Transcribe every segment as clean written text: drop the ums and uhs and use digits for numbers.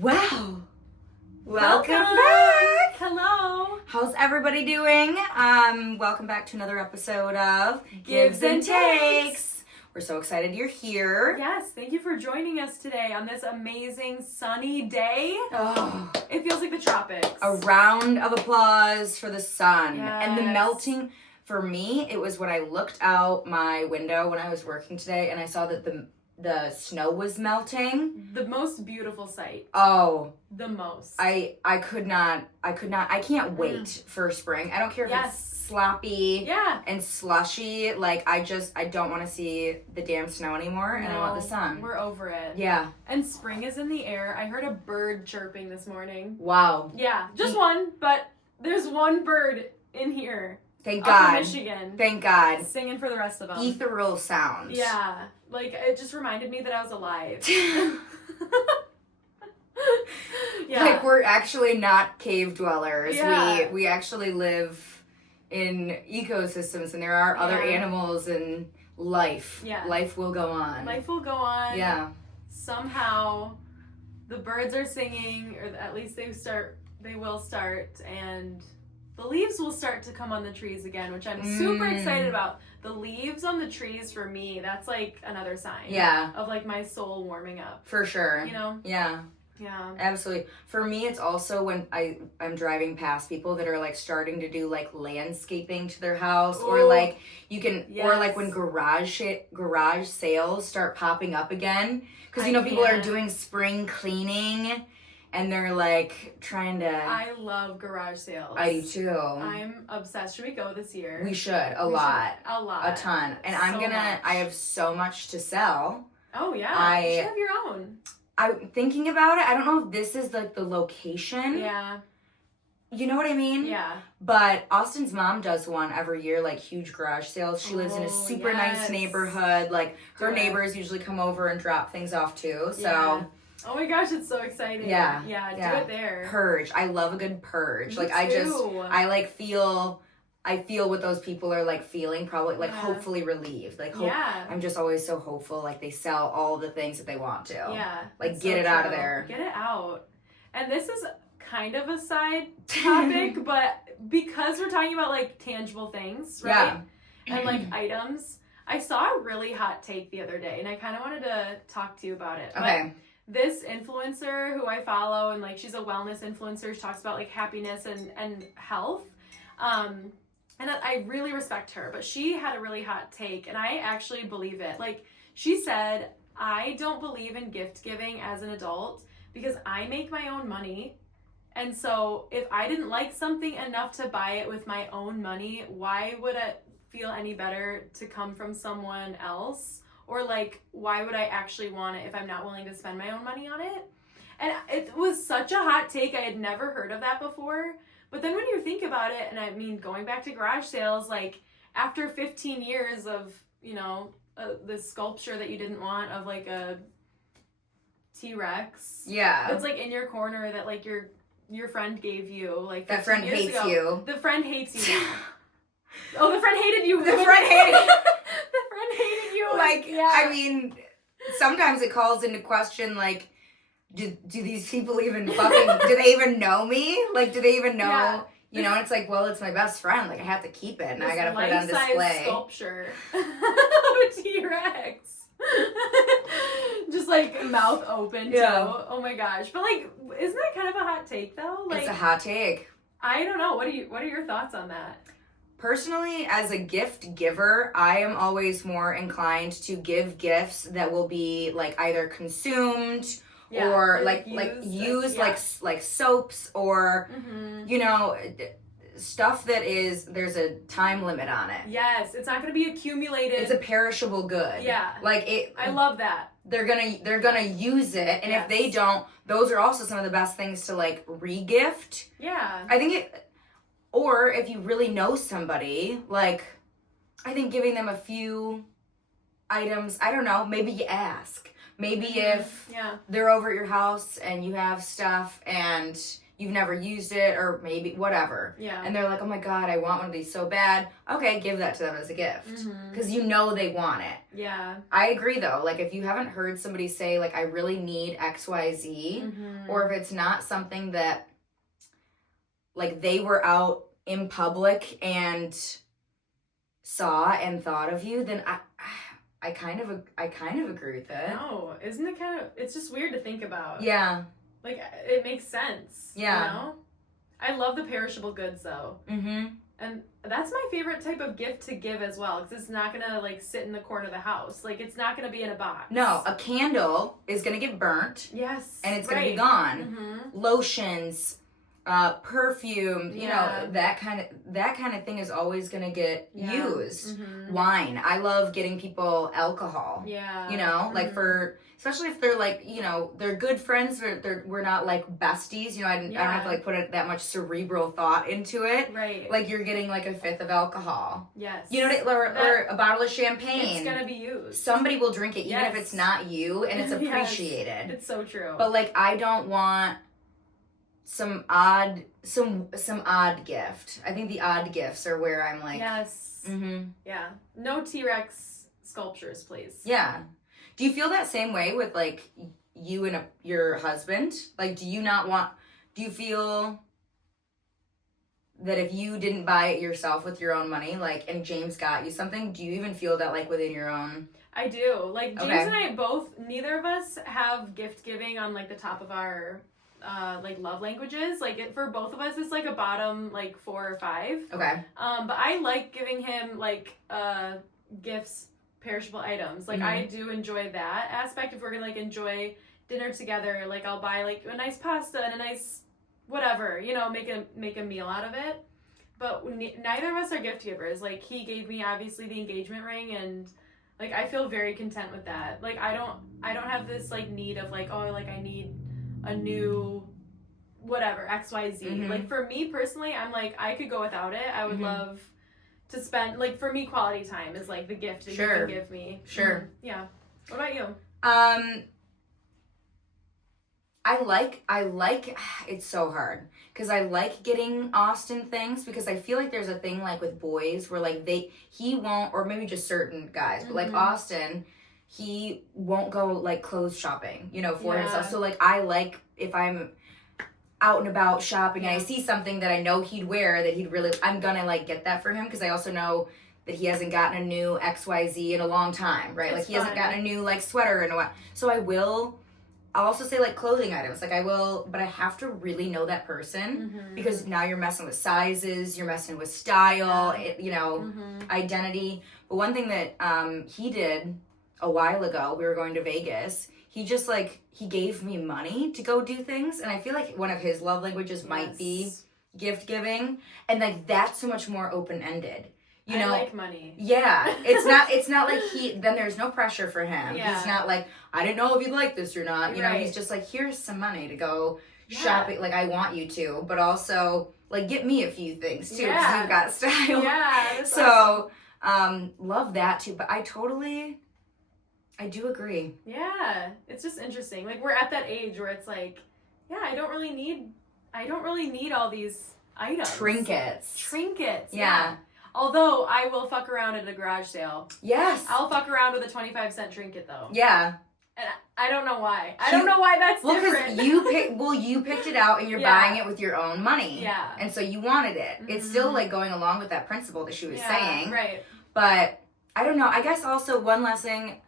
Wow. Welcome back. Hello. How's everybody doing? Welcome back to another episode of Gives and Takes. We're so excited you're here. Yes, thank you for joining us today on this amazing sunny day. Oh, It feels like the tropics. a round of applause for the sun. Yes. And the melting, for me, it was when I looked out my window when I was working today and I saw that the snow was melting. The most beautiful sight. Oh, The most. I can't wait for spring. I don't care if it's sloppy and slushy. Like, I don't want to see the damn snow anymore, and I want the sun. We're over it. Yeah. And spring is in the air. I heard a bird chirping this morning. Wow. Yeah, just one, but there's one bird in here. Thank up God. in Michigan. Thank God. Singing for the rest of them. Ethereal sound. Yeah. Like, it just reminded me that I was alive. Yeah. Like, we're actually not cave dwellers. Yeah. We actually live in ecosystems, and there are other animals and life. Yeah. Life will go on. Life will go on. Yeah. Somehow, the birds are singing, or at least they will start, and the leaves will start to come on the trees again, which I'm super excited about. The leaves on the trees, for me, that's like another sign. Yeah. Of like my soul warming up. For sure. You know? Yeah. Yeah. Absolutely. For me, it's also when I'm driving past people that are like starting to do like landscaping to their house. Ooh. Or like you can, or like when garage sales start popping up again. Because you know, people are doing spring cleaning. And they're like trying to... I love garage sales. I do too. I'm obsessed. Should we go this year? We should. A lot. A ton. And so I have so much to sell. Oh yeah. You should have your own. I'm thinking about it. I don't know if this is like the location. Yeah. You know what I mean? Yeah. But Austin's mom does one every year, like huge garage sales. She lives in a super nice neighborhood. Like her neighbors usually come over and drop things off too. So... Yeah. Oh my gosh, it's so exciting. Yeah. Yeah, do it there. Purge. I love a good purge. Me like, too. I feel what those people are like feeling, probably like hopefully relieved. Like, I'm just always so hopeful. Like, they sell all the things that they want to. Yeah. Like, get it out of there. Get it out. And this is kind of a side topic, but because we're talking about like tangible things, right? Yeah. And like items, I saw a really hot take the other day, and I kind of wanted to talk to you about it. Okay. But this influencer who I follow, and like she's a wellness influencer, she talks about like happiness and health. And I really respect her, but she had a really hot take, and I actually believe it. Like, she said, I don't believe in gift giving as an adult because I make my own money. And so if I didn't like something enough to buy it with my own money, why would it feel any better to come from someone else? Or like, why would I actually want it if I'm not willing to spend my own money on it? And it was such a hot take. I had never heard of that before. But then when you think about it, and I mean, going back to garage sales, like after 15 years of, you know, this sculpture that you didn't want of like a T-Rex. Yeah. It's like in your corner that like your friend gave you. Like that friend hates ago. you. The friend hates you now. Oh, the friend hated you. The friend hated you. The friend hated you. Like, I mean, sometimes it calls into question, like, do these people even do they even know me? Like, do they even know, you know, and it's like, well, it's my best friend. Like, I have to keep it, and I gotta put it on display. Sculpture of a T-Rex. Just, like, mouth open, too. Oh, my gosh. But, like, isn't that kind of a hot take, though? Like, it's a hot take. I don't know. What are your thoughts on that? Personally, as a gift giver, I am always more inclined to give gifts that will be like either consumed or like used like soaps or you know, stuff that there's a time limit on it. Yes, it's not going to be accumulated. It's a perishable good. Yeah. Like I love that. They're gonna use it, and if they don't, those are also some of the best things to like re-gift. Yeah. I think or if you really know somebody, like, I think giving them a few items, I don't know, maybe you ask. Maybe if they're over at your house and you have stuff and you've never used it, or maybe whatever. Yeah. And they're like, oh my God, I want one of these so bad. Okay, give that to them as a gift. Because you know they want it. Yeah. I agree though. Like if you haven't heard somebody say like, I really need XYZ, or if it's not something that like they were out in public and saw and thought of you, then I kind of agree with it. No, isn't it it's just weird to think about. Yeah. Like, it makes sense. Yeah. You know? I love the perishable goods, though. And that's my favorite type of gift to give as well, because it's not gonna, like, sit in the corner of the house. Like, it's not gonna be in a box. No, a candle is gonna get burnt. Yes. And it's gonna be gone. Lotions, perfume, you know, that kind of thing is always gonna get used. Wine. I love getting people alcohol. Yeah. You know, like especially if they're like, you know, they're good friends, we're not like besties, you know, I don't have to like put that much cerebral thought into it. Right. Like you're getting like a fifth of alcohol. Yes. You know, or a bottle of champagne. It's gonna be used. Somebody will drink it, even if it's not you, and it's appreciated. Yes. It's so true. But like, I don't want some odd gift. I think the odd gifts are where I'm like, yes. Yeah. No T-Rex sculptures, please. Yeah. Do you feel that same way with like you and your husband? Like, do you feel that if you didn't buy it yourself with your own money, like, and James got you something, do you even feel that like within your own? I do. Like, James and I both, neither of us have gift giving on like the top of our like love languages. Like for both of us it's like a bottom like 4 or 5. Okay. But I like giving him like gifts, perishable items. Like I do enjoy that aspect. If we're gonna like enjoy dinner together, like I'll buy like a nice pasta and a nice whatever, you know, make a meal out of it. But neither of us are gift givers. Like he gave me obviously the engagement ring, and like I feel very content with that. Like I don't have this like need of like, oh, like I need a new whatever XYZ. Like for me personally, I'm like I could go without it. I would love to spend, like for me, quality time is like the gift that you can give me. Yeah. What about you? I like it's so hard because I like getting Austin things, because I feel like there's a thing like with boys where like he won't, or maybe just certain guys, but like Austin, he won't go like clothes shopping, you know, for himself. So like I like if I'm out and about shopping and I see something that I know he'd wear that I'm gonna like get that for him, because I also know that he hasn't gotten a new XYZ in a long time, right? Like he hasn't gotten a new like sweater in a while. So I'll also say like clothing items, like I will, but I have to really know that person, because now you're messing with sizes, you're messing with style, you know, identity. But one thing that he did a while ago, we were going to Vegas, he just like, he gave me money to go do things, and I feel like one of his love languages might be gift giving, and like that's so much more open-ended. You know, I like money. Yeah, it's not like then there's no pressure for him. Yeah. He's not like, I didn't know if you'd like this or not. You know, he's just like, here's some money to go shopping. Like I want you to, but also like get me a few things too, because you've got style. Yeah. So love that too. But I do agree. Yeah, it's just interesting. Like we're at that age where it's like, yeah, I don't really need all these items. Trinkets. Yeah. Although I will fuck around at a garage sale. Yes. I'll fuck around with a 25-cent trinket though. Yeah. And I don't know why. I don't know why that's different. Because you picked it out and you're buying it with your own money. Yeah. And so you wanted it. It's still like going along with that principle that she was saying. Right. But I don't know. I guess also one last thing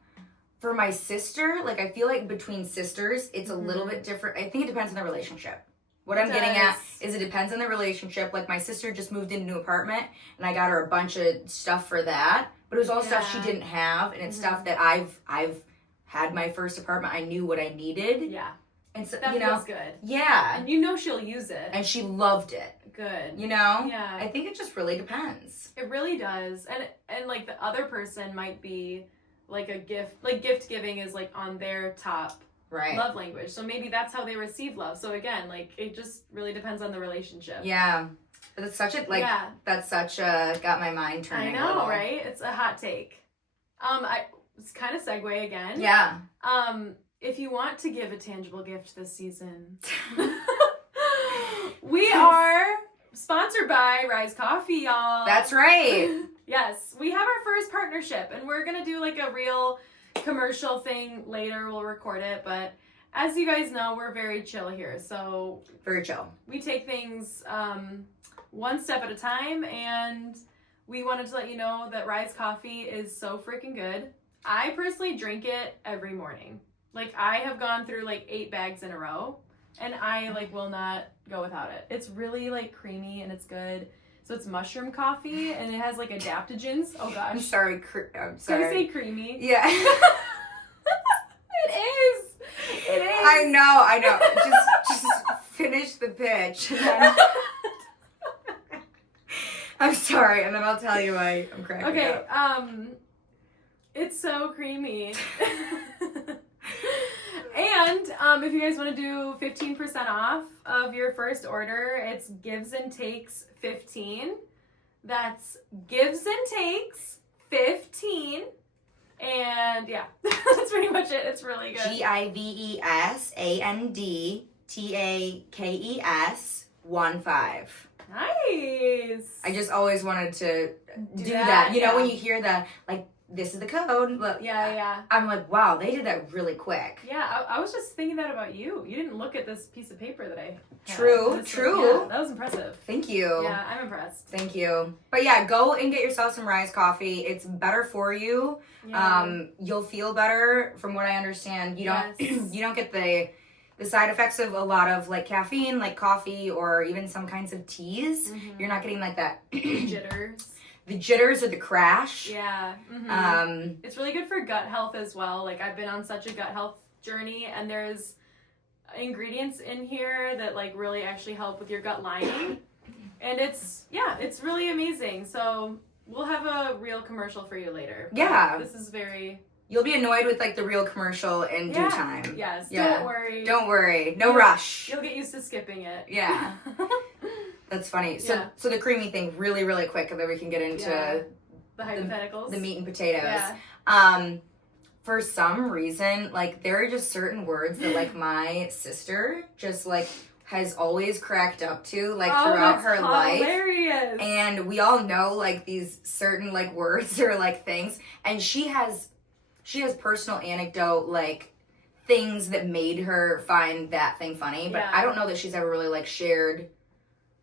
for my sister, like I feel like between sisters, it's a little bit different. I think it depends on the relationship. What I'm getting at is it depends on the relationship. Like my sister just moved into a new apartment and I got her a bunch of stuff for that. But it was all stuff she didn't have, and it's stuff that I've had my first apartment. I knew what I needed. Yeah. And so that feels good. Yeah. And you know she'll use it. And she loved it. Good. You know? Yeah. I think it just really depends. It really does. And like the other person might be like a gift, like gift giving is like on their top love language. So maybe that's how they receive love. So again, like it just really depends on the relationship. Yeah. But it's such a got my mind turning. I know, right? It's a hot take. It's kind of segue again. Yeah. If you want to give a tangible gift this season, We are sponsored by Rise Coffee, y'all. That's right. Yes, we have our first partnership, and we're gonna do like a real commercial thing later. We'll record it, but as you guys know, we're very chill here. So very chill. We take things one step at a time, and we wanted to let you know that Rise Coffee is so freaking good. I personally drink it every morning. Like, I have gone through like 8 bags in a row, and I like will not go without it. It's really like creamy and it's good. So it's mushroom coffee, and it has like adaptogens. Oh gosh. I'm sorry. Did I say creamy? Yeah. It is. It is. I know. Just finish the pitch. I'm sorry, and then I'll tell you why I'm cracking up. Okay, it's so creamy. And if you guys want to do 15% off of your first order, it's Gives and Takes 15. That's Gives and Takes 15. And yeah, that's pretty much it. It's really good. GIVESANDTAKES 15. Nice. I just always wanted to do that. You know, when you hear the, like, this is the code. But yeah. I'm like, wow, they did that really quick. Yeah, I was just thinking that about you. You didn't look at this piece of paper that I had. True. Yeah, that was impressive. Thank you. Yeah, I'm impressed. Thank you. But yeah, go and get yourself some Rise Coffee. It's better for you. Yeah. You'll feel better from what I understand. You don't Yes. you don't get the side effects of a lot of like caffeine, like coffee or even some kinds of teas. Mm-hmm. You're not getting like that Jitters. The jitters or the crash. Yeah. Mm-hmm. It's really good for gut health as well. Like, I've been on such a gut health journey, and there's ingredients in here that like really actually help with your gut lining. And it's really amazing. So we'll have a real commercial for you later. Yeah. This is very... You'll be annoyed with like the real commercial in due time. Yes. Yeah. Don't worry. Don't worry. No rush. You'll get used to skipping it. Yeah. That's funny. So the creamy thing really, really quick, and then we can get into the hypotheticals. The meat and potatoes. Yeah. For some reason, like, there are just certain words that like my sister just like has always cracked up to, like, throughout her hilarious. life. And we all know like these certain like words or like things, and she has personal anecdote, like things that made her find that thing funny, but I don't know that she's ever really like shared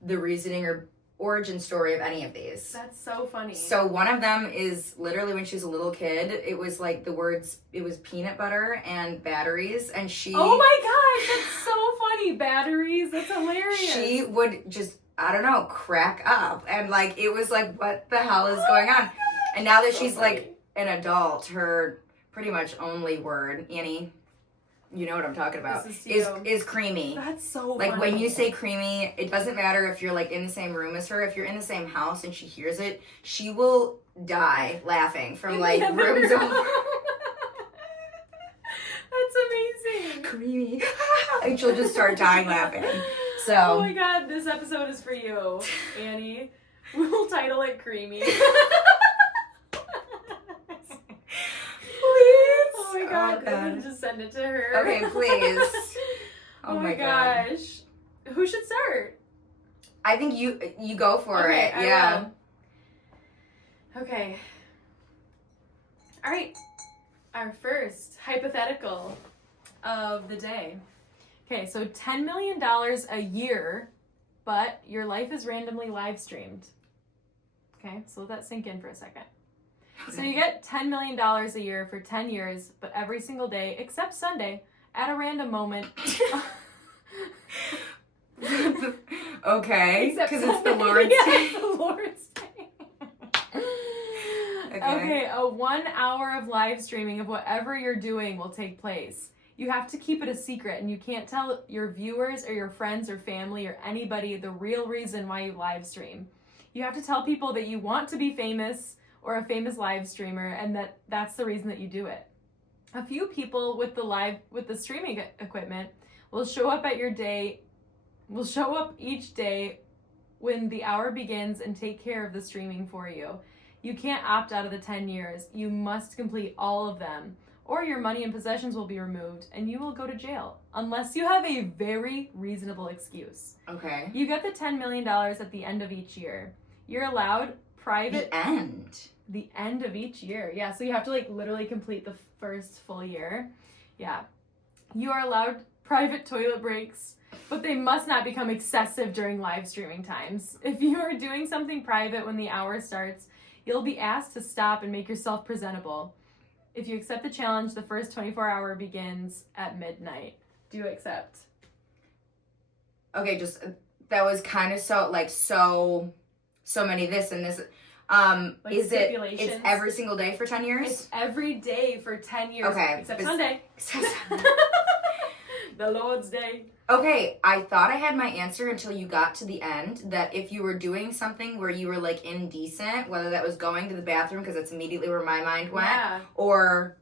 the reasoning or origin story of any of these. That's so funny. So one of them is literally when she was a little kid, it was like the words, it was peanut butter and batteries, and she... Oh my gosh, that's so funny. Batteries, that's hilarious. She would just, I don't know, crack up, and like, it was like, what the hell is going on? And now that she's funny. Like an adult, her pretty much only word, Annie, you know what I'm talking about, is creamy. That's so like funny. When you say creamy, it doesn't matter if you're like in the same room as her. If you're in the same house and she hears it, she will die laughing from like rooms over. That's amazing. Creamy. And she'll just start dying laughing. So. Oh my god, this episode is for you, Annie. We'll title it Creamy. Oh my god, I'm gonna just send it to her. Okay, please. Oh my gosh. Who should start? I think you go for it. I yeah. will. Okay. All right. Our first hypothetical of the day. Okay, so $10 million a year, but your life is randomly live streamed. Okay, so let that sink in for a second. So you get $10 million a year for 10 years, but every single day, except Sunday, at a random moment. Okay, because it's the Lord's Day. Day. The Lord's Day. Okay, a 1 hour of live streaming of whatever you're doing will take place. You have to keep it a secret, and you can't tell your viewers or your friends or family or anybody the real reason why you live stream. You have to tell people that you want to be famous or a famous live streamer, and that's the reason that you do it. A few people with the streaming equipment will show up each day when the hour begins and take care of the streaming for you. You can't opt out of the 10 years. You must complete all of them, or your money and possessions will be removed, and you will go to jail, unless you have a very reasonable excuse. Okay. You get the $10 million at the end of each year. You're allowed private... The end of each year. Yeah, so you have to, like, literally complete the first full year. Yeah. You are allowed private toilet breaks, but they must not become excessive during live streaming times. If you are doing something private when the hour starts, you'll be asked to stop and make yourself presentable. If you accept the challenge, the first 24-hour begins at midnight. Do you accept? Okay, just, that was kind of so many this and this. Like is it's every single day for 10 years? It's every day for 10 years. Okay. Except Sunday. The Lord's Day. Okay, I thought I had my answer until you got to the end, that if you were doing something where you were, like, indecent, whether that was going to the bathroom, because that's immediately where my mind went, or,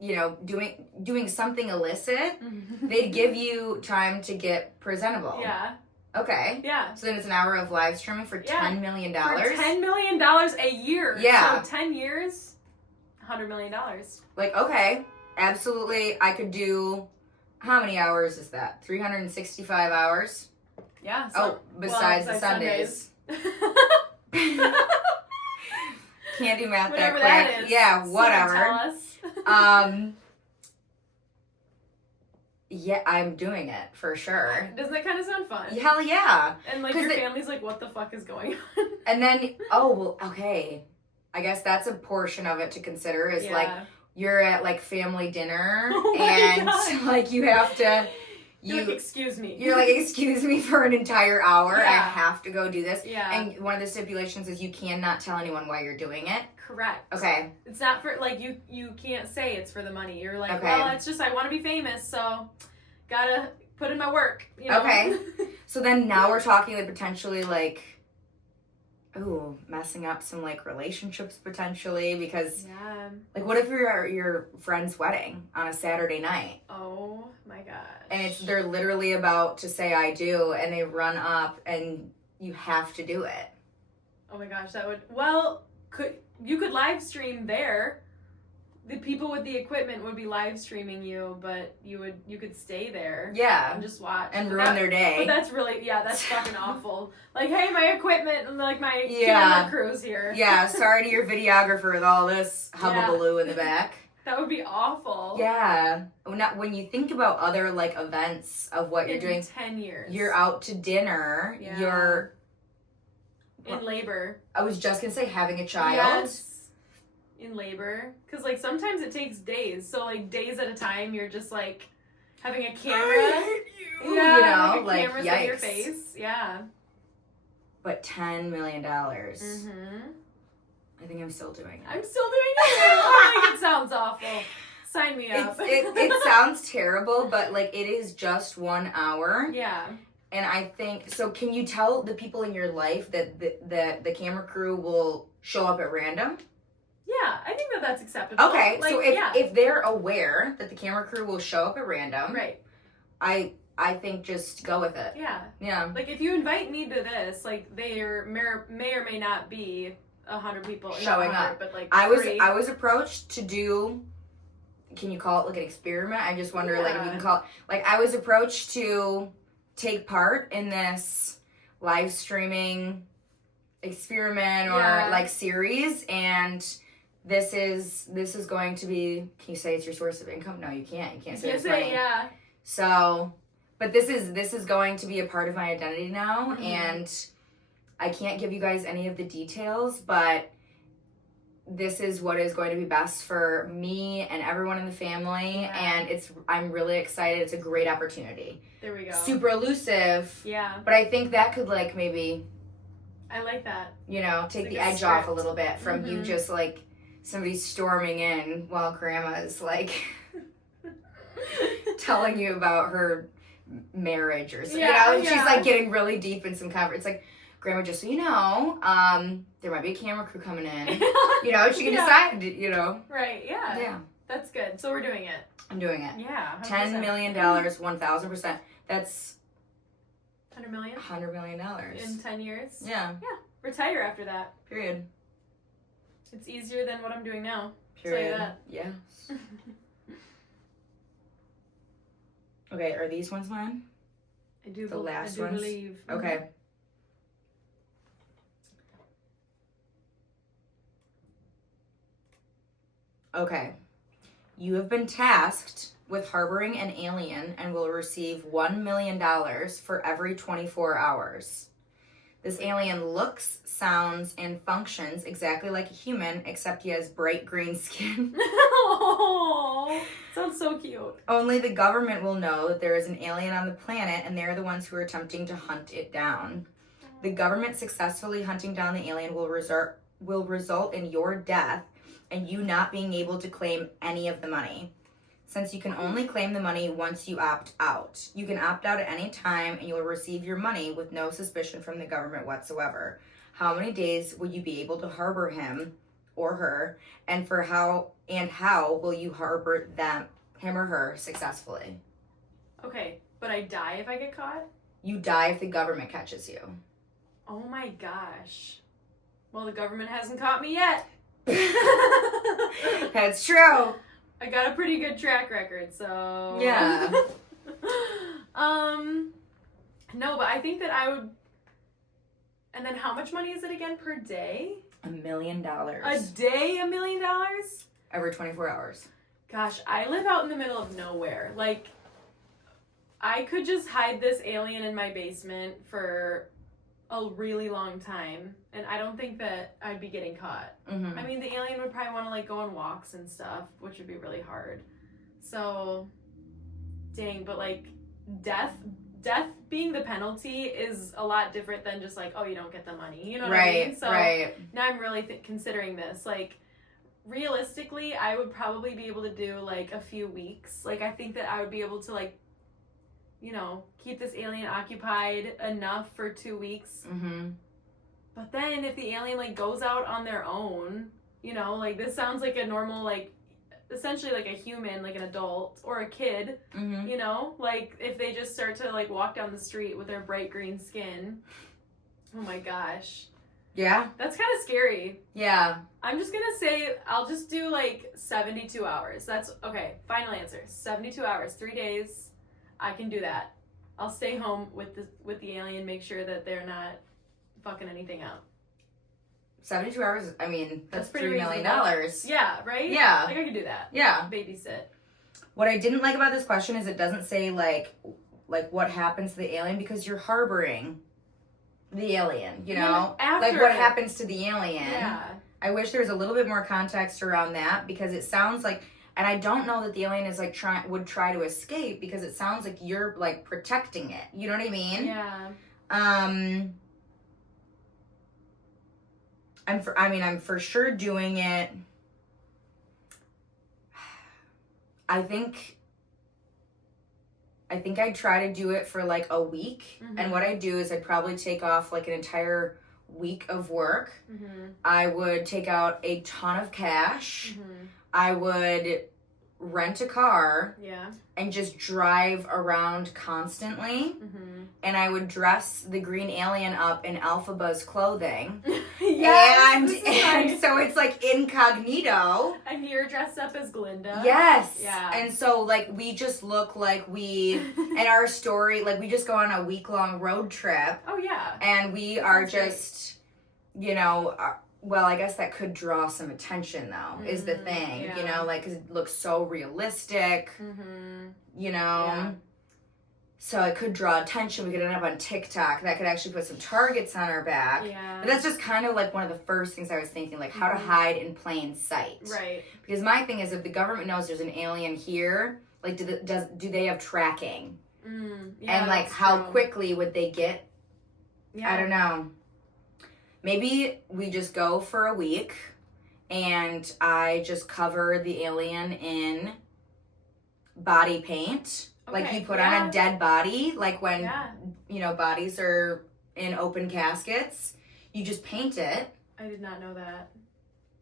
you know, doing something illicit, they'd give you time to get presentable. Yeah. Okay. Yeah. So then it's an hour of live streaming for $10 million? For $10 million a year. Yeah. So 10 years, $100 million. Like, okay, absolutely, I could do... How many hours is that? 365 hours? Yeah. So, besides the Sundays. Can't do math Whatever that quick. That is. Yeah, whatever. Tell us. Yeah, I'm doing it for sure. Doesn't that kind of sound fun? Hell yeah. And like your family's like, what the fuck is going on? And then, okay. I guess that's a portion of it to consider is like, you're at like family dinner and like you have to you're like, excuse me. You're like, excuse me for an entire hour. Yeah. I have to go do this. Yeah. And one of the stipulations is you cannot tell anyone why you're doing it. Correct. Okay. It's not for like you can't say it's for the money. You're like, well, it's just I want to be famous, so gotta put in my work. You know? Okay. So then now we're talking like potentially like messing up some like relationships potentially because like what if you're at your friend's wedding on a Saturday night? Oh my gosh. And they're literally about to say I do and they run up and you have to do it. Oh my gosh, that would you could live stream there. The people with the equipment would be live streaming you, but you could stay there. Yeah. And just watch. And ruin their day. But that's really, that's fucking awful. Like, hey, my equipment and like my camera crew's here. Yeah, sorry to your videographer with all this hubbubaloo in the back. That would be awful. Yeah. When you think about other like events of what you're doing. 10 years. You're out to dinner. Yeah. You're in labor. I was just going to say having a child. Yes. In labor, because like sometimes it takes days, so like days at a time you're just like having a camera. I hate you. Yeah, you know, like camera's in your face. Yeah. But $10 million. I think I'm still doing it. I'm still doing it. I think it sounds awful. Sign me up. It sounds terrible, but like it is just 1 hour. Yeah. And I think so. Can you tell the people in your life that the camera crew will show up at random? Yeah, I think that's acceptable. Okay, like, so if they're aware that the camera crew will show up at random, right? I think just go with it. Yeah. Yeah. Like if you invite me to this, like there may or may not be 100 people showing up, but like I was approached to do. Can you call it like an experiment? I just wonder like if you can call it like I was approached to take part in this live streaming experiment or like series and. This is going to be. Can you say it's your source of income? No, you can't. You can't say it's money. Yeah. So, but this is going to be a part of my identity now, and I can't give you guys any of the details, but this is what is going to be best for me and everyone in the family, and I'm really excited. It's a great opportunity. There we go. Super elusive. Yeah. But I think that could like maybe. I like that. You know, take the edge off a little bit from you just like. Somebody storming in while grandma's like telling you about her marriage or something. You know, and she's like getting really deep in some conversation. It's like, grandma, just so you know, there might be a camera crew coming in. You know, she can decide, you know. Right, yeah. Yeah. That's good. So we're doing it. I'm doing it. Yeah. 100%. $10 million, 1,000%. That's 100 million? $100 million. In 10 years? Yeah. Yeah. Retire after that. Period. It's easier than what I'm doing now. Period. I'll tell you that. Yes. Okay, are these ones mine? I do ones? believe. Okay. Okay. You have been tasked with harboring an alien and will receive $1 million for every 24 hours. This alien looks, sounds, and functions exactly like a human, except he has bright green skin. Oh, sounds so cute. Only the government will know that there is an alien on the planet, and they're the ones who are attempting to hunt it down. The government successfully hunting down the alien will result in your death and you not being able to claim any of the money. Since you can only claim the money once you opt out. You can opt out at any time and you will receive your money with no suspicion from the government whatsoever. How many days will you be able to harbor him or her, and how will you harbor him or her successfully? Okay, but I die if I get caught? You die if the government catches you. Oh my gosh. Well, the government hasn't caught me yet. That's true. I got a pretty good track record, so yeah. No, but I think that I would. And then how much money is it again per day? $1 million. A day, $1 million? Every 24 hours. Gosh, I live out in the middle of nowhere. Like, I could just hide this alien in my basement for a really long time, and I don't think that I'd be getting caught. Mm-hmm. I mean, the alien would probably want to like go on walks and stuff, which would be really hard. So, dang, but like death being the penalty is a lot different than just like, oh, you don't get the money. You know what I mean? So now I'm really considering this. Like, realistically, I would probably be able to do like a few weeks. Like, I think that I would be able to like, you know, keep this alien occupied enough for 2 weeks. Mm-hmm. But then if the alien, like, goes out on their own, you know, like, this sounds like a normal, like, essentially like a human, like an adult or a kid, mm-hmm. you know? Like, if they just start to, like, walk down the street with their bright green skin. Oh, my gosh. Yeah? That's kind of scary. Yeah. I'm just gonna say I'll just do, like, 72 hours. That's, okay, final answer. 72 hours, 3 days. I can do that. I'll stay home with the alien, make sure that they're not fucking anything up. 72 hours, I mean, that's $3 million. Yeah, right? Yeah. Like, I could do that. Yeah. Babysit. What I didn't like about this question is it doesn't say, like what happens to the alien, because you're harboring the alien, you know? After, like, what happens to the alien. Yeah. I wish there was a little bit more context around that, because it sounds like... And I don't know that the alien is like would try to escape, because it sounds like you're like protecting it. You know what I mean? Yeah. I'm for sure doing it. I think I'd try to do it for like a week. Mm-hmm. And what I'd do is I'd probably take off like an entire week of work. Mm-hmm. I would take out a ton of cash. Mm-hmm. I would rent a car, yeah, and just drive around constantly. Mm-hmm. And I would dress the green alien up in Alphaba's clothing. Yes, and so it's like incognito. And you're dressed up as Glinda. Yes. Yeah. And so like we just look like we, and our story, like we just go on a week-long road trip. Oh yeah. And we are just, you know, well, I guess that could draw some attention, though, is the thing, yeah. you know, like, because it looks so realistic, you know, yeah. So it could draw attention. We could end up on TikTok. That could actually put some targets on our back. Yeah. But that's just kind of like one of the first things I was thinking, like how to hide in plain sight. Right. Because my thing is, if the government knows there's an alien here, like, do they have tracking? Yeah, and like, how quickly would they get? Yeah. I don't know. Maybe we just go for a week and I just cover the alien in body paint. Okay, like you put on a dead body, like when, you know, bodies are in open caskets. You just paint it. I did not know that.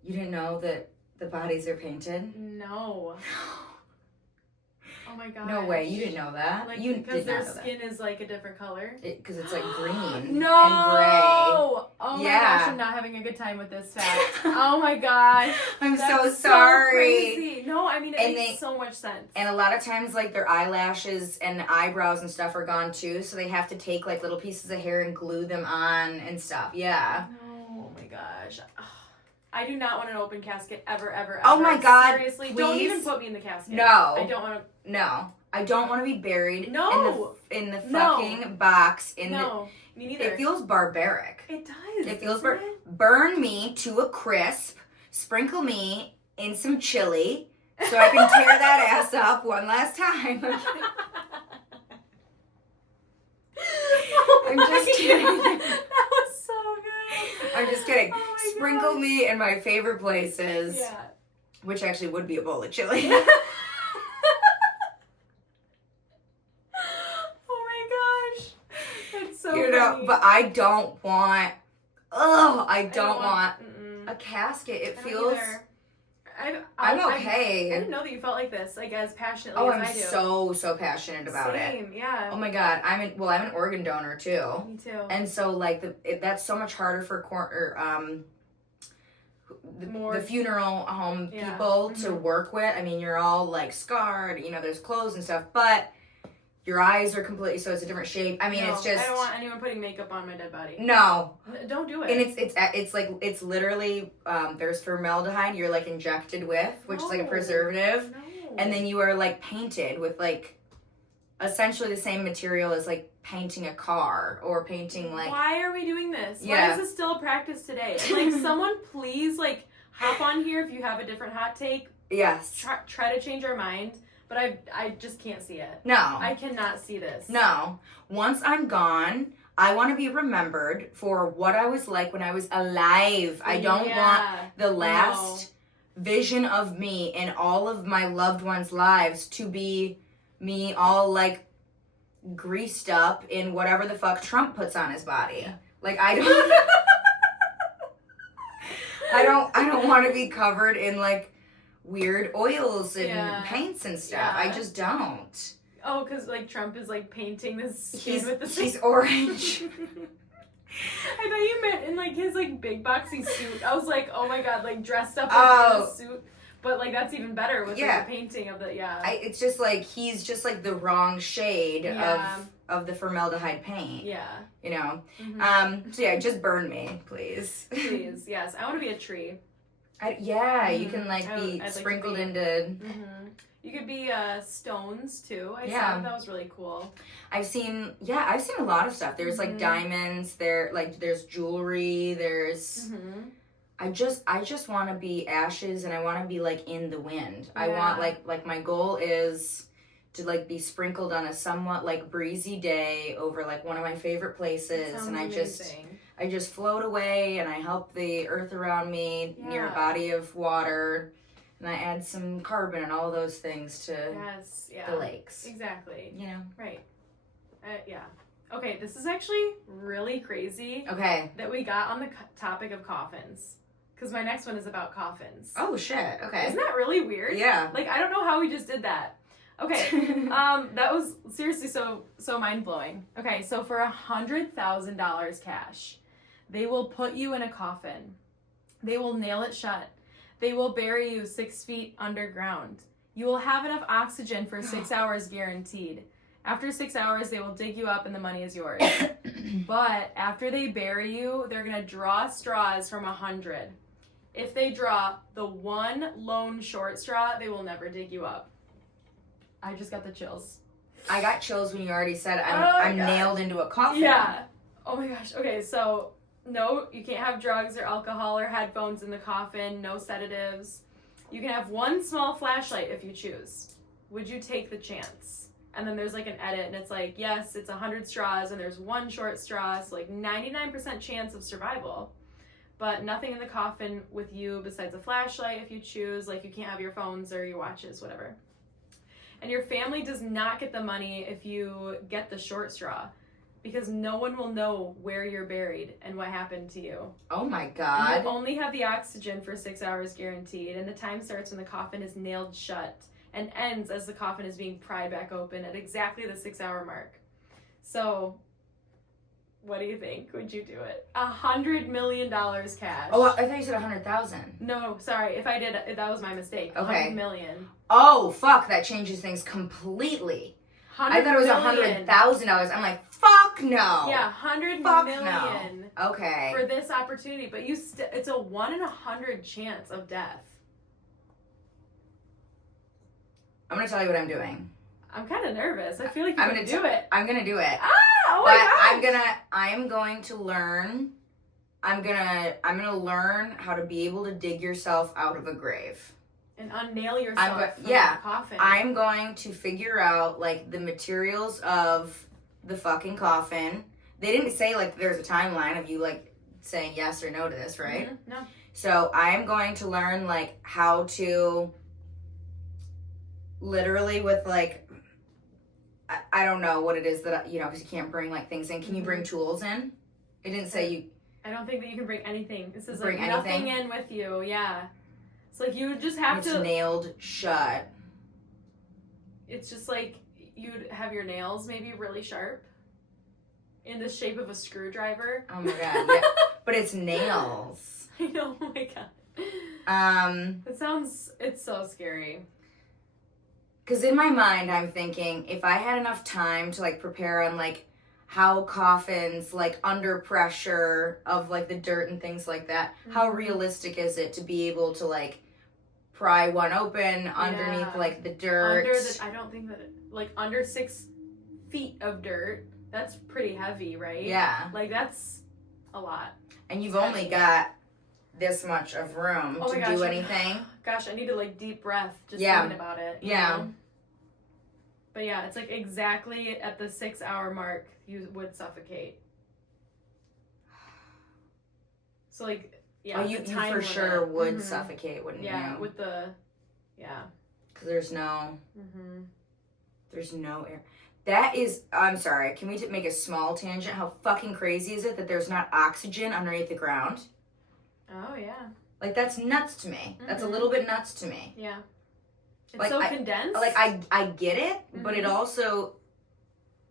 You didn't know that the bodies are painted? No. Oh my god. No way, you didn't know that. Like, You because did their not know skin is like a different color. Because it's like green No. and gray. Oh my gosh, I'm not having a good time with this fact. Oh my gosh. I'm That's so sorry. So crazy. No, I mean, it makes so much sense. And a lot of times, like, their eyelashes and eyebrows and stuff are gone too, so they have to take like little pieces of hair and glue them on and stuff. Yeah. Oh my gosh. I do not want an open casket ever, ever, ever. Oh my god. Seriously, please? don't even put me in the casket. No. I don't want to. No. I don't want to be buried No. in the fucking box. No. Me neither. It feels barbaric. It does. It feels burn me to a crisp, sprinkle me in some chili so I can tear that ass up one last time. I'm just kidding. That was so good. I'm just kidding. Oh my Sprinkle gosh. me in my favorite places, Yeah. which actually would be a bowl of chili. Oh my gosh. That's so You know, funny. but I don't want. I don't want mm-mm. a casket. It I don't feels. either. I'm okay. I didn't know that you felt like this, like as passionately Oh, as I'm I do. so passionate about it. Same, yeah. Oh my god, I'm an organ donor too, Me too. and so like that's so much harder for the funeral home people to work with. I mean, you're all like scarred, you know, there's clothes and stuff, but your eyes are completely, so it's a different shape. I mean, it's just. I don't want anyone putting makeup on my dead body. No. Don't do it. And it's like, it's literally, there's formaldehyde you're like injected with, which is like a preservative. No. And then you are like painted with like essentially the same material as like painting a car or painting like. Why are we doing this? Yeah. Why is this still a practice today? Like, someone please like hop on here if you have a different hot take. Yes. Try to change our mind. But I just can't see it. No. I cannot see this. No. Once I'm gone, I want to be remembered for what I was like when I was alive. I don't want the last vision of me in all of my loved ones' lives to be me all like greased up in whatever the fuck Trump puts on his body. Like I don't want to be covered in like weird oils and paints and stuff. Yeah. I just don't. Oh, because like Trump is like painting this skin with the He's orange. I thought you meant in like his like big boxy suit. I was like, oh my god, like dressed up in a suit. But like that's even better with like, the painting of the it's just like he's just like the wrong shade of the formaldehyde paint. Yeah. You know. Mm-hmm. So yeah, just burn me, please. Please, yes. I want to be a tree. You can like be sprinkled into. Mm-hmm. You could be stones too. I saw that was really cool. I've seen a lot of stuff. There's like diamonds. There's jewelry. There's. Mm-hmm. I just want to be ashes, and I want to be like in the wind. I want like my goal is to like be sprinkled on a somewhat like breezy day over like one of my favorite places, and I just float away, and I help the earth around me near a body of water, and I add some carbon and all those things to the lakes. Exactly. You know? Right. Yeah. Okay, this is actually really crazy. Okay. That we got on the topic of coffins. Because my next one is about coffins. Oh, shit. Okay. Isn't that really weird? Yeah. Like, I don't know how we just did that. Okay. That was seriously so mind-blowing. Okay, so for $100,000 cash, they will put you in a coffin. They will nail it shut. They will bury you 6 feet underground. You will have enough oxygen for 6 hours guaranteed. After 6 hours, they will dig you up and the money is yours. But after they bury you, they're going to draw straws from 100. If they draw the one lone short straw, they will never dig you up. I just got the chills. I got chills when you already said I'm nailed into a coffin. Yeah. Oh my gosh. Okay, so no, you can't have drugs or alcohol or headphones in the coffin. No sedatives. You can have one small flashlight if you choose. Would you take the chance? And then there's like an edit, and it's like, yes, it's 100 straws, and there's one short straw, so like 99% chance of survival. But nothing in the coffin with you besides a flashlight if you choose. Like, you can't have your phones or your watches, whatever. And your family does not get the money if you get the short straw, because no one will know where you're buried and what happened to you. Oh my God. And you only have the oxygen for 6 hours guaranteed, and the time starts when the coffin is nailed shut. and ends as the coffin is being pried back open at exactly the 6-hour mark. So, what do you think? Would you do it? $100 million cash. Oh, I thought you said 100,000. No, sorry. If I did, that was my mistake. Okay. $100 million. Oh, fuck. That changes things completely. I thought it was $100,000. I'm like, fuck no. Yeah, $100 fuck million. No. Okay. For this opportunity, but it's a 1 in 100 chance of death. I'm gonna tell you what I'm doing. I'm kind of nervous. I feel like you're gonna do it. I'm gonna do it. Oh my gosh. I'm going to learn. I'm gonna learn how to be able to dig yourself out of a grave. And unnail yourself from the coffin. I'm going to figure out, like, the materials of the fucking coffin. They didn't say, like, there's a timeline of you, like, saying yes or no to this, right? Mm-hmm. No. So I'm going to learn, like, how to literally with, like, I don't know what it is that, you know, because you can't bring, like, things in. Can you bring tools in? It didn't say you... I don't think that you can bring anything. This is, bring like, nothing in with you. Yeah. It's like you would just have to... It's nailed shut. It's just like you'd have your nails maybe really sharp in the shape of a screwdriver. Oh my god, yeah. But it's nails. I know, oh my god. It's so scary. Because in my mind, I'm thinking, if I had enough time to, like, prepare on, like, how coffins, like, under pressure of, like, the dirt and things like that, how realistic is it to be able to, like, pry one open underneath, like, the dirt? I don't think that, like, under 6 feet of dirt, that's pretty heavy, right? Yeah. Like, that's a lot. And you've only got this much of room to do anything. Gosh, I need to, like, deep breath just thinking about it. You know? But yeah, it's like exactly at the 6-hour mark, you would suffocate. So, like, yeah. Oh, you for sure would suffocate, wouldn't you? Yeah, Because there's no air. That is, I'm sorry, can we make a small tangent? How fucking crazy is it that there's not oxygen underneath the ground? Oh, yeah. Like, that's nuts to me. That's a little bit nuts to me. Yeah. It's like, so condensed. Like, I get it, but it also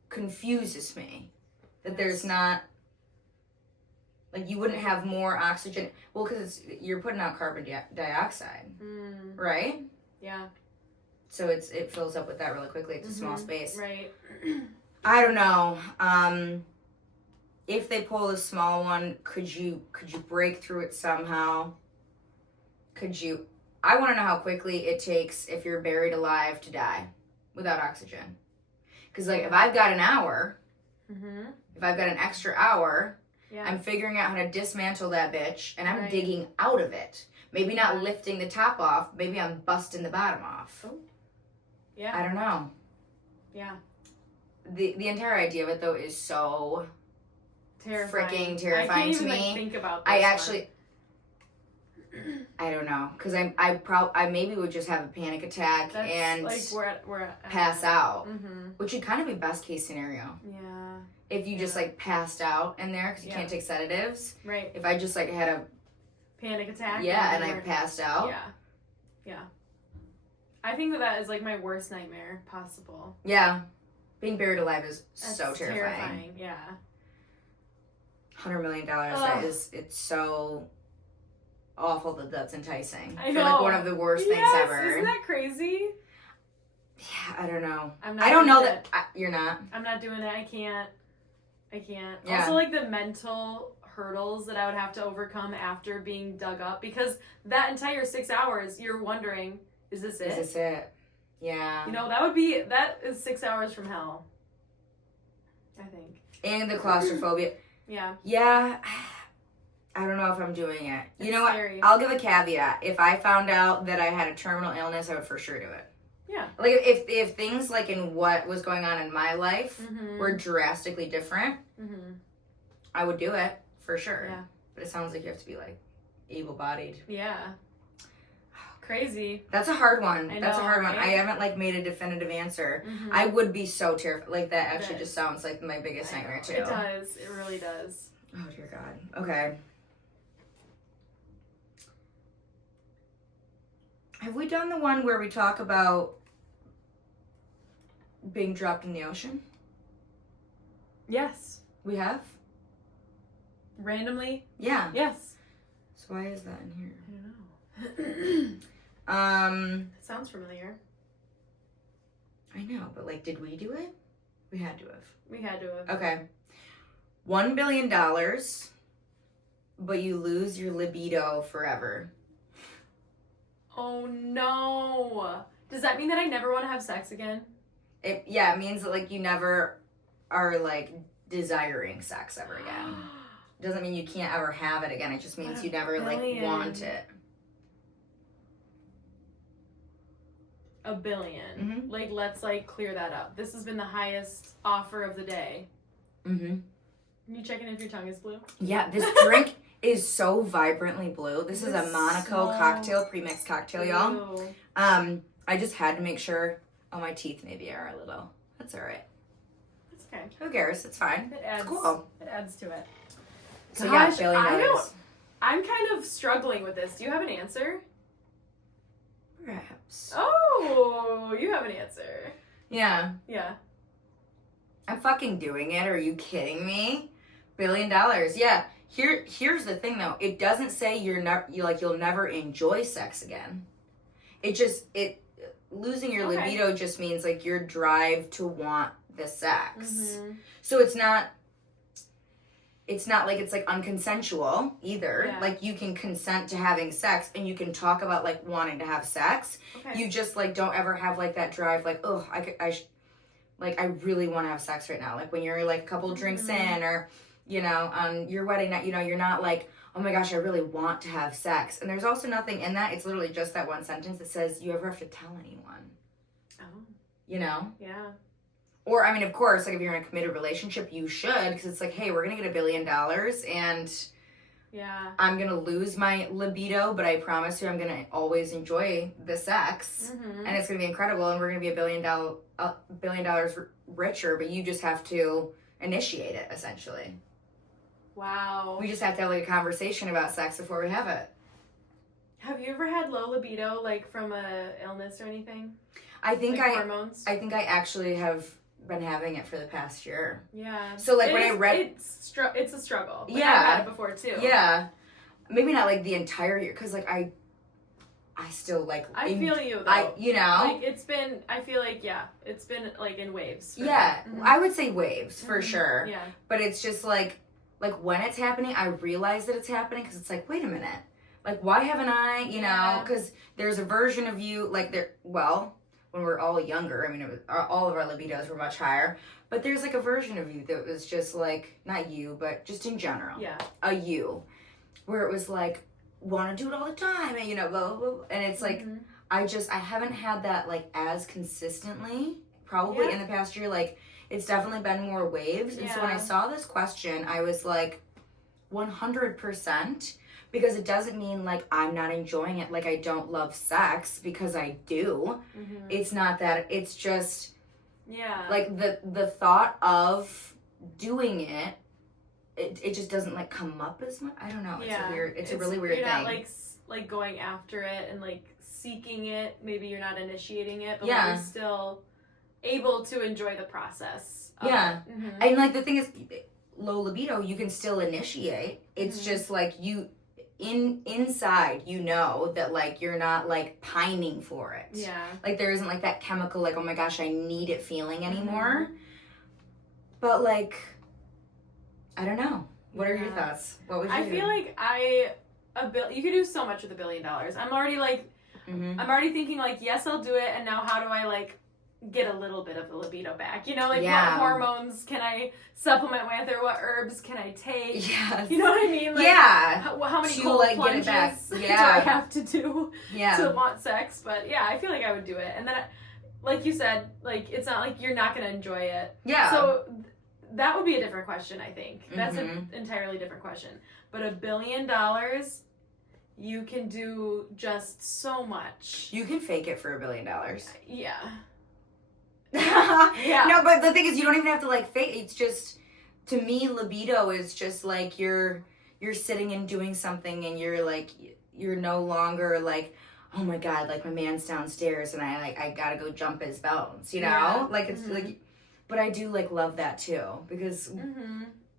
confuses me that there's not, like, you wouldn't have more oxygen. Well, because you're putting out carbon dioxide, right? Yeah. So it fills up with that really quickly. It's a small space. Right. I don't know. If they pull the small one, could you break through it somehow? I want to know how quickly it takes if you're buried alive to die without oxygen. Because, like, if I've got an hour, if I've got an extra hour, I'm figuring out how to dismantle that bitch, and I'm digging out of it. Maybe not lifting the top off. Maybe I'm busting the bottom off. Oh. Yeah. I don't know. Yeah. The entire idea of it, though, is so freaking terrifying I can't even, to me. Like, think about this I actually... I don't know, because I maybe would just have a panic attack and like we're pass out, which would kind of be best case scenario. Yeah. If you just like passed out in there because you can't take sedatives. Right. If I just like had a panic attack. Yeah, and I passed out. Yeah. Yeah. I think that is like my worst nightmare possible. Yeah. Being buried alive is so terrifying. Yeah. $100 million. That is, it's so awful that's enticing. I know. I feel like one of the worst things ever. Isn't that crazy? Yeah, I don't know. I don't know that you're not. I'm not doing it. I can't. Yeah. Also, like the mental hurdles that I would have to overcome after being dug up, because that entire 6 hours, you're wondering, is this it? Is this it? Yeah. You know, that is 6 hours from hell. I think. And the claustrophobia. Yeah. Yeah. I don't know if I'm doing it. You know what? Scary. I'll give a caveat. If I found out that I had a terminal illness, I would for sure do it. Yeah. Like, if things, like, in what was going on in my life were drastically different, I would do it, for sure. Yeah. But it sounds like you have to be, like, able-bodied. Yeah. Crazy. That's a hard one. I That's know, a hard right? one. I haven't, like, made a definitive answer. I would be so terrified. Like, that actually just sounds like my biggest nightmare, too. It does. It really does. Oh, dear God. Okay. Have we done the one where we talk about Being dropped in the ocean? Yes. We have? Randomly? Yeah. Yes. So why is that in here? I don't know. It sounds familiar. I know, but like, did we do it? We had to have. We had to have. Okay. $1 billion, but you lose your libido forever. Oh no. Does that mean that I never want to have sex again? It means that like you never are like desiring sex ever again. Doesn't mean you can't ever have it again. It just means you never like want it. $1 billion. Mm-hmm. Like, let's like clear that up. This has been the highest offer of the day. Mm-hmm. You checking if your tongue is blue? Yeah, this drink is so vibrantly blue. This is a Monaco cocktail, pre-mixed cocktail, y'all. I just had to make sure. Oh, my teeth maybe are a little. That's all right. That's okay. Who cares? It's fine. It adds. It's cool. It adds to it. So Gosh, yeah, $1 billion. I'm kind of struggling with this. Do you have an answer? Perhaps. Oh, you have an answer. Yeah. Yeah. I'm fucking doing it. Are you kidding me? $1 billion. Yeah. Here's the thing though. It doesn't say you'll never enjoy sex again. Losing your libido just means like your drive to want the sex. Mm-hmm. So it's not like it's like unconsensual either. Yeah. Like you can consent to having sex and you can talk about like wanting to have sex. Okay. You just like don't ever have like that drive like, oh, I really want to have sex right now. Like when you're like a couple drinks in or, you know, on your wedding night, you know, you're not like, oh my gosh, I really want to have sex. And there's also nothing in that. It's literally just that one sentence that says you ever have to tell anyone. Oh. You know? Yeah. Or, I mean, of course, like if you're in a committed relationship, you should, because it's like, hey, we're going to get $1 billion and yeah, I'm going to lose my libido, but I promise you I'm going to always enjoy the sex and it's going to be incredible and we're going to be $1 billion richer, but you just have to initiate it, essentially. Wow. We just have to have like a conversation about sex before we have it. Have you ever had low libido, like from a illness or anything? I think like hormones? I think I actually have been having it for the past year. Yeah. So like when I read, it's a struggle. Like, yeah. I've had it before too. Yeah. Maybe not like the entire year, because like I still like. I feel you though. You know. Like it's been. I feel like it's been like in waves. Yeah, I would say waves for sure. Yeah. But it's just like when it's happening, I realize that it's happening because it's like, wait a minute, like why haven't I? You know, because there's a version of you like there. Well, when we're all younger, I mean, all of our libidos were much higher. But there's like a version of you that was just like, not you, but just in general. Yeah. A you. Where it was like, want to do it all the time, and you know, blah, blah, blah. And it's like, I haven't had that like as consistently, probably in the past year. Like, it's definitely been more waves. And so when I saw this question, I was like, 100%. Because it doesn't mean like I'm not enjoying it, like I don't love sex, because I do. It's not that. It's just like the thought of doing it, it just doesn't like come up as much. I don't know. It's a really weird thing. You're not like going after it and like seeking it. Maybe you're not initiating it, but like, you're still able to enjoy the process. And like the thing is, low libido, you can still initiate. It's just like you. Inside, you know that like you're not like pining for it. Yeah. Like there isn't like that chemical like, oh my gosh, I need it feeling anymore. But like, I don't know. What are your thoughts? What would you do? I feel like you could do so much with $1 billion. I'm already like, I'm already thinking like, yes, I'll do it. And now how do I like get a little bit of the libido back? You know, like what hormones can I supplement with, or what herbs can I take? Yes. You know what I mean? Like, how many cold plunges do I have to do to want sex? But yeah, I feel like I would do it. And then, like you said, like it's not like you're not going to enjoy it. Yeah. So that would be a different question, I think. That's an entirely different question. But $1 billion, you can do just so much. You can fake it for $1 billion. Yeah. No, but the thing is, you don't even have to like fake. It's just, to me, libido is just like you're sitting and doing something, and you're like, you're no longer like, oh my God, like my man's downstairs and I gotta go jump his bones, you know? Yeah. Like it's like, but I do like love that too because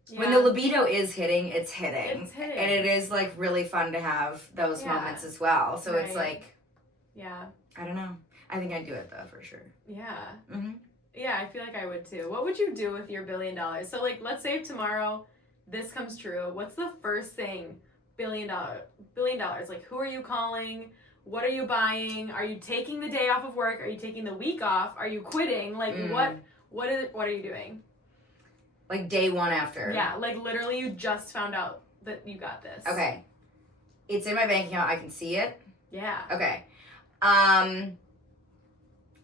Yeah. when the libido is hitting, it's hitting. It's hitting. And it is like really fun to have those moments as well. So it's like, yeah. I don't know. I think I'd do it though, for sure. Yeah. Mm-hmm. Yeah, I feel like I would too. What would you do with your $1 billion? So like, let's say tomorrow this comes true. What's the first thing? $1 billion. Like, who are you calling? What are you buying? Are you taking the day off of work? Are you taking the week off? Are you quitting? Like, what are you doing? Like day one after. Yeah, like literally you just found out that you got this. Okay. It's in my bank account. I can see it. Yeah. Okay.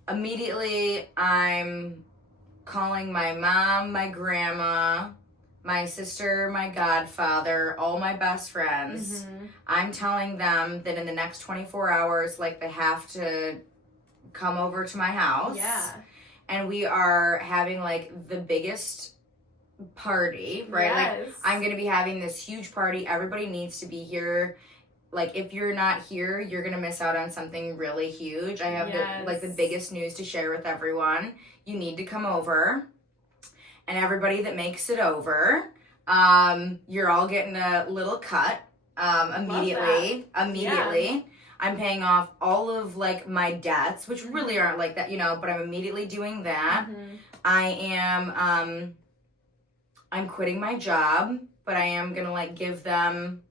Immediately I'm calling my mom, my grandma, my sister, my godfather, all my best friends. Mm-hmm. I'm telling them that in the next 24 hours, like, they have to come over to my house. Yeah. And we are having, like, the biggest party, right? Yes. Like, I'm going to be having this huge party. Everybody needs to be here. Like, if you're not here, you're going to miss out on something really huge. I have, the biggest news to share with everyone. You need to come over. And everybody that makes it over, you're all getting a little cut immediately. Yeah. I'm paying off all of, like, my debts, which really aren't like that, you know, but I'm immediately doing that. I'm quitting my job, but I am going to, like, give them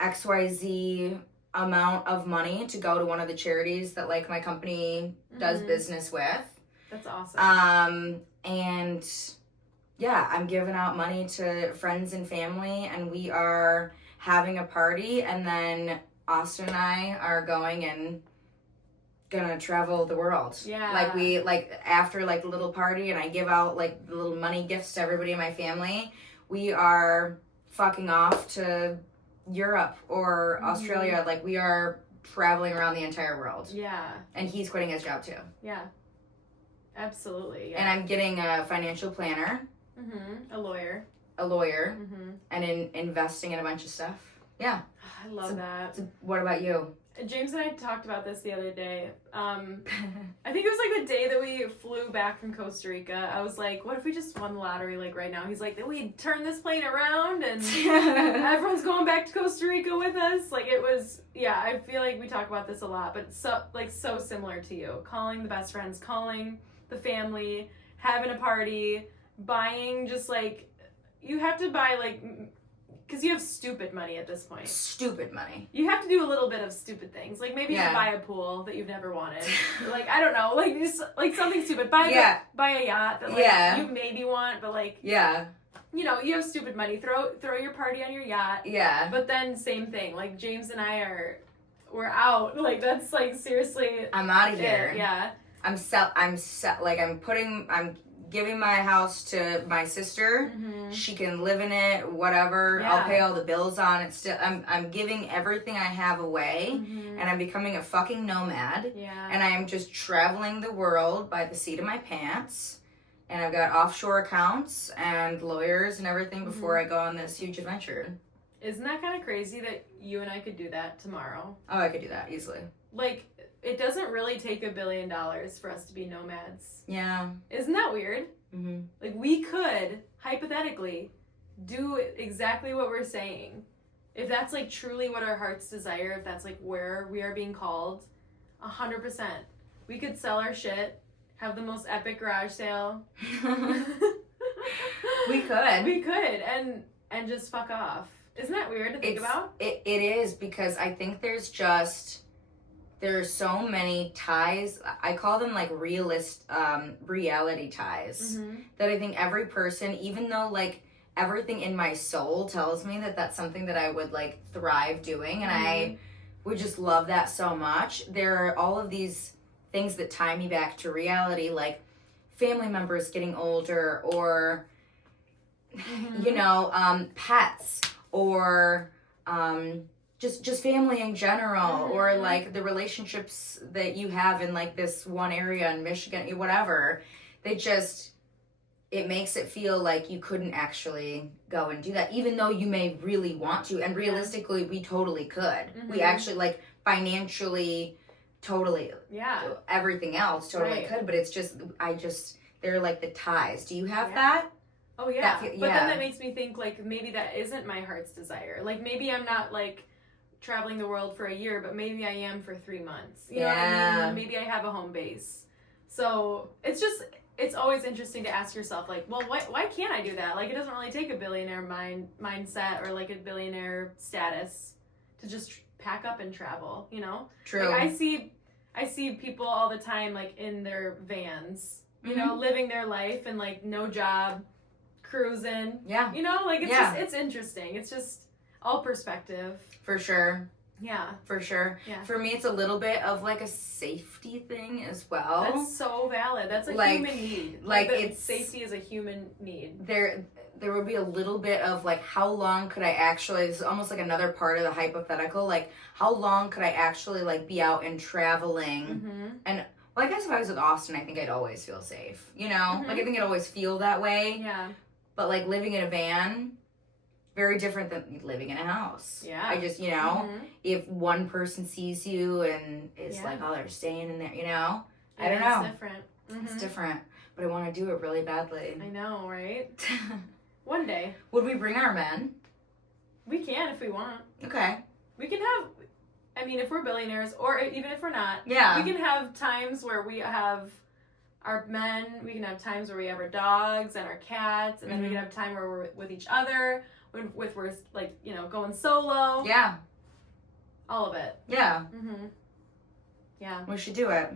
XYZ amount of money to go to one of the charities that, like, my company does business with. That's awesome. And yeah, I'm giving out money to friends and family, and we are having a party, and then Austin and I are going and gonna travel the world. Yeah. Like after like the little party and I give out like the little money gifts to everybody in my family, we are fucking off to Europe or Australia. Like, we are traveling around the entire world. Yeah. And he's quitting his job too. Yeah. Absolutely. Yeah. And I'm getting a financial planner. A lawyer. And investing in a bunch of stuff. Yeah. I love that. So what about you? James and I talked about this the other day. I think it was like the day that we flew back from Costa Rica. I was like, what if we just won the lottery like right now? He's like, then we turn this plane around and everyone's going back to Costa Rica with us. Like, it was, yeah, I feel like we talk about this a lot, but so similar to you. Calling the best friends, calling the family, having a party, buying just like, you have to buy like, because you have stupid money at this point. Stupid money. You have to do a little bit of stupid things. Like, maybe just buy a pool that you've never wanted. Like, I don't know. Like, just, like, something stupid. Buy a yacht that, like, you maybe want, but, like... Yeah. You know, you have stupid money. Throw your party on your yacht. Yeah. But then, same thing. Like, James and I we're out. Like, that's, like, seriously... I'm out of here. Yeah. I'm giving my house to my sister. She can live in it, whatever. Yeah. I'll pay all the bills on it. Still, I'm giving everything I have away, and I'm becoming a fucking nomad. Yeah. And I am just traveling the world by the seat of my pants. And I've got offshore accounts and lawyers and everything before I go on this huge adventure. Isn't that kind of crazy that you and I could do that tomorrow? Oh, I could do that easily. Like, it doesn't really take $1 billion for us to be nomads. Yeah. Isn't that weird? Like, we could, hypothetically, do exactly what we're saying. If that's, like, truly what our hearts desire, if that's, like, where we are being called, 100%. We could sell our shit, have the most epic garage sale. We could. We could, and just fuck off. Isn't that weird to think about? It is, because I think there's so many ties. I call them like reality ties that I think every person, even though like everything in my soul tells me that that's something that I would like thrive doing, and I would just love that so much. There are all of these things that tie me back to reality, like family members getting older, or you know, pets, or just family in general, or like the relationships that you have in like this one area in Michigan, whatever. It makes it feel like you couldn't actually go and do that, even though you may really want to. And realistically, we totally could. We actually, like, financially, totally, everything else totally could, but it's just, they're like the ties. Do you have that? Oh yeah. But then that makes me think like maybe that isn't my heart's desire. Like maybe I'm not like traveling the world for a year, but maybe I am for 3 months. You know what I mean? Maybe I have a home base. So it's always interesting to ask yourself, like, well, why can't I do that? Like, it doesn't really take a billionaire mindset or like a billionaire status to just pack up and travel, you know? True. Like, I see people all the time, like, in their vans, you know, living their life and like no job, cruising. Yeah. You know, like, it's interesting. It's just all perspective. For sure. Yeah. For sure. Yeah. For me, it's a little bit of like a safety thing as well. That's so valid. That's a human need. Like it's safety is a human need. There would be a little bit of like, how long could I actually, this is almost like another part of the hypothetical, like how long could I actually like be out and traveling? And well, I guess if I was with Austin, I think I'd always feel safe, you know? Like I think I'd always feel that way. Yeah. But like living in a van, very different than living in a house. Yeah. I just, you know, if one person sees you and is like, oh, they're staying in there, you know? I don't know. It's different. It's different. But I want to do it really badly. I know, right? One day. Would we bring our men? We can if we want. Okay. We can have, I mean, if we're billionaires, or even if we're not, we can have times where we have our men, we can have times where we have our dogs and our cats, and then we can have time where we're with each other, we're like, you know, going solo. Yeah. All of it. Yeah. Yeah. We should do it.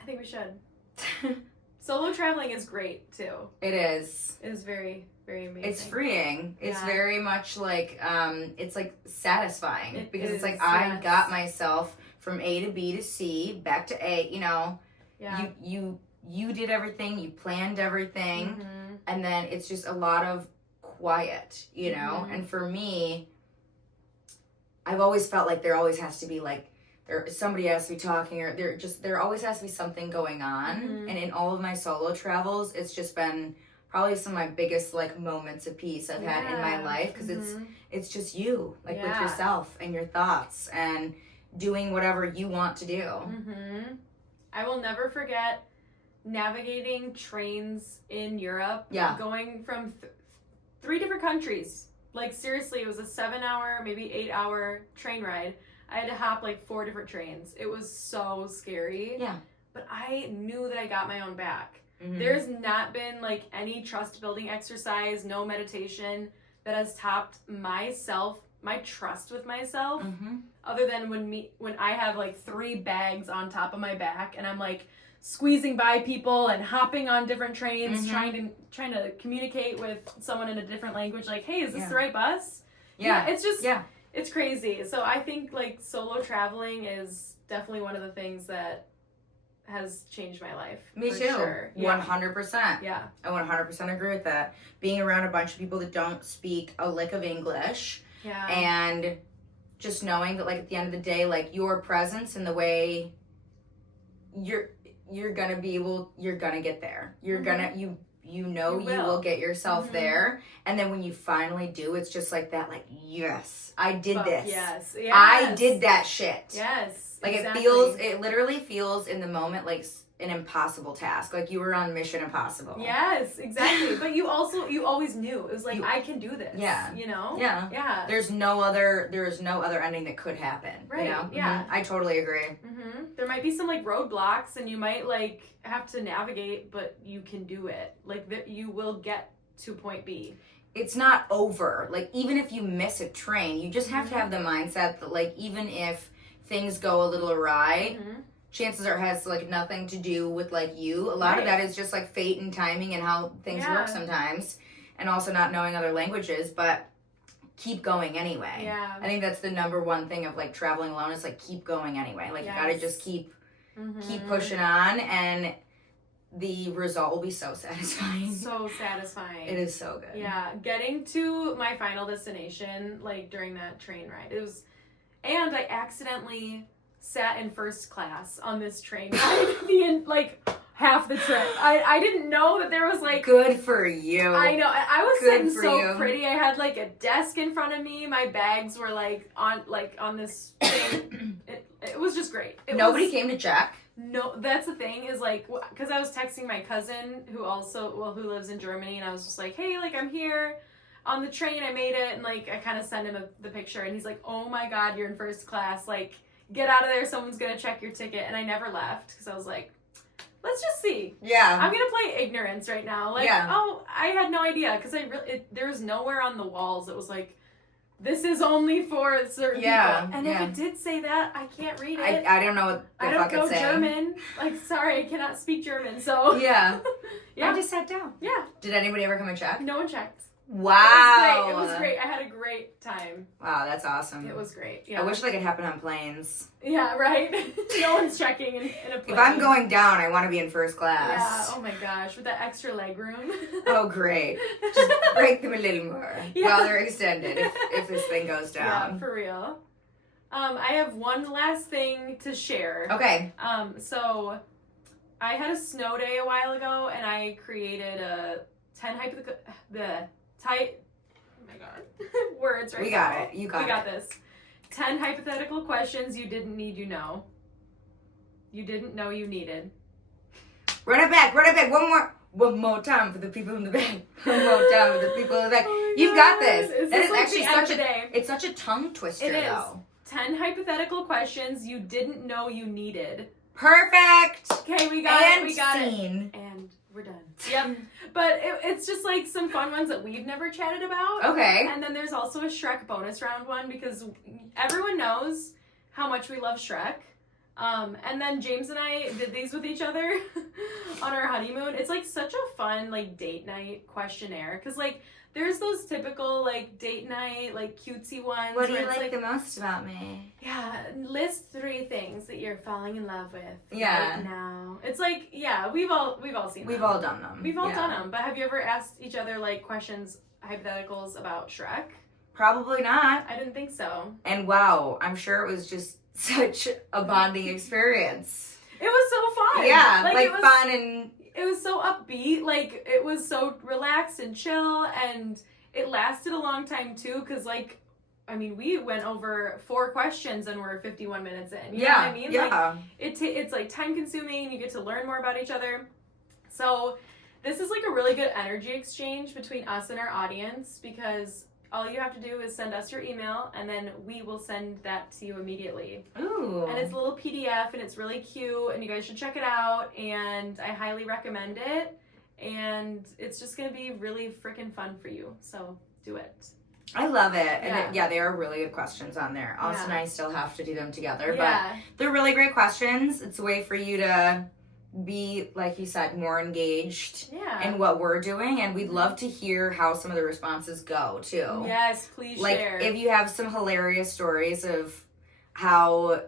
I think we should. Solo traveling is great too. It is. It is very, very amazing. It's freeing. It's very much like, it's like satisfying because it's like I got myself from A to B to C, back to A, you know. Yeah. You did everything, you planned everything, and then it's just a lot of quiet, you know. And for me, I've always felt like there always has to be like, somebody has to be talking, or there always has to be something going on. And in all of my solo travels, it's just been probably some of my biggest like moments of peace I've had in my life, because it's just you, like with yourself and your thoughts and doing whatever you want to do. I will never forget navigating trains in Europe, going from 3 different countries. Like seriously, it was a 7-hour, maybe 8-hour train ride. I had to hop like 4 different trains. It was so scary. Yeah. But I knew that I got my own back. There's not been like any trust building exercise, no meditation that has topped my trust with myself. Other than when I have like 3 bags on top of my back and I'm like squeezing by people and hopping on different trains, trying to communicate with someone in a different language, like, hey, is this the right bus? It's just it's crazy. So I think like solo traveling is definitely one of the things that has changed my life. Me too. Sure. 100%. Yeah. I 100% agree with that. Being around a bunch of people that don't speak a lick of English. Yeah. And just knowing that like at the end of the day, like your presence and the way you're gonna get there. You're gonna you will get yourself there. And then when you finally do, it's just like that, like, yes, I did this. Yes. I did that shit. Yes. Like exactly. It literally feels in the moment like an impossible task. Like you were on Mission Impossible. Yes, exactly. But you always knew. It was like, I can do this. Yeah. You know? Yeah. Yeah. There is no other ending that could happen. Right. You know? Yeah. I totally agree. There might be some like roadblocks and you might like have to navigate, but you can do it. Like you will get to point B. It's not over. Like even if you miss a train, you just have to have the mindset that like even if things go a little awry, chances are it has like nothing to do with like you. A lot of that is just like fate and timing and how things work sometimes, and also not knowing other languages, but keep going anyway. Yeah. I think that's the number one thing of like traveling alone is like keep going anyway. Like you gotta just keep pushing on, and the result will be so satisfying. So satisfying. It is so good. Yeah. Getting to my final destination, like during that train ride, and I accidentally sat in first class on this train ride like half the trip. I didn't know that there was like... Good for you. I know. I was sitting so pretty. I had like a desk in front of me. My bags were like on this thing. It was just great. Nobody came to check? No, that's the thing is like, because I was texting my cousin who lives in Germany, and I was just like, hey, like I'm here on the train, I made it, and like I kind of sent him the picture, and he's like, oh my god, you're in first class, like get out of there, someone's gonna check your ticket. And I never left because I was like, let's just see. Yeah. I'm gonna play ignorance right now. Like, oh, I had no idea because there was nowhere on the walls that was like, this is only for certain people. And if it did say that, I can't read it. I don't know what the fuck it's saying. I don't know German. Like, sorry, I cannot speak German, so. Yeah. I just sat down. Yeah. Did anybody ever come and check? No one checked. Wow. It was great. I had a great time. Wow, that's awesome. It was great. Yeah. I wish that could happen on planes. Yeah, right? No one's checking in a plane. If I'm going down, I want to be in first class. Yeah, oh my gosh, with that extra leg room. Oh, great. Just break them a little more while they're extended if this thing goes down. Yeah, for real. I have one last thing to share. Okay. So I had a snow day a while ago, and I created a 10 hypothetical... Oh my god. Words right now. We got it. You got it. We got this. 10 hypothetical questions you didn't need you know. You didn't know you needed. Run it back. One more time for the people in the back. One more time for the people in the back. Oh You've got this. That is like actually it's such a tongue twister, it is. though. 10 hypothetical questions you didn't know you needed. Perfect. Okay, we got it. We got it. And we're done. Yep. But it's just like some fun ones that we've never chatted about. Okay. And then there's also a Shrek bonus round one because everyone knows how much we love Shrek. And then James and I did these with each other on our honeymoon. It's like such a fun like date night questionnaire because like there's those typical like date night like cutesy ones. What do you like the most about me? Yeah, list 3 things that you're falling in love with right now. It's like we've all seen them. We've all done them. We've all done them. But have you ever asked each other like questions, hypotheticals about Shrek? Probably not. I didn't think so. And wow, I'm sure it was just such a bonding experience. It was so fun. Yeah, like fun and... It was so upbeat. Like, it was so relaxed and chill, and it lasted a long time, too, because, like, I mean, we went over 4 questions and we're 51 minutes in. You know what I mean? Yeah. Like, it's, like, time-consuming. You get to learn more about each other. So, this is, like, a really good energy exchange between us and our audience, because all you have to do is send us your email, and then we will send that to you immediately. Ooh. And it's a little PDF, and it's really cute, and you guys should check it out, and I highly recommend it, and it's just going to be really freaking fun for you, so do it. I love it. And they are really good questions on there. Austin and I still have to do them together, but they're really great questions. It's a way for you to be, like you said, more engaged in what we're doing, and we'd love to hear how some of the responses go too. Yes, please share. Like if you have some hilarious stories of how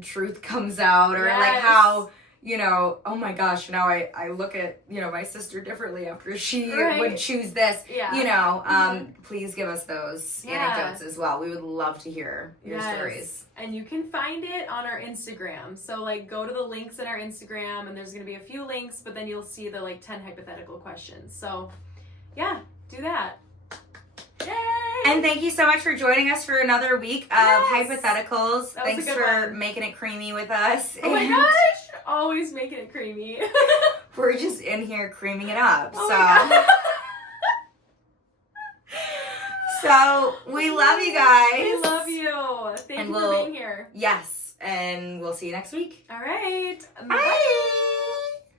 truth comes out, or like how, you know, oh my gosh, now I look at, you know, my sister differently after she would choose this. You know, please give us those anecdotes as well. We would love to hear your stories. And you can find it on our Instagram. So like go to the links in our Instagram, and there's going to be a few links, but then you'll see the like 10 hypothetical questions. So yeah, do that. Yay! And thank you so much for joining us for another week of Hypotheticals. Thanks for making it creamy with us. Oh my gosh! Always making it creamy. We're just in here creaming it up. So we love you guys. We love you. Thank you for being here. Yes. And we'll see you next week. All right. Bye.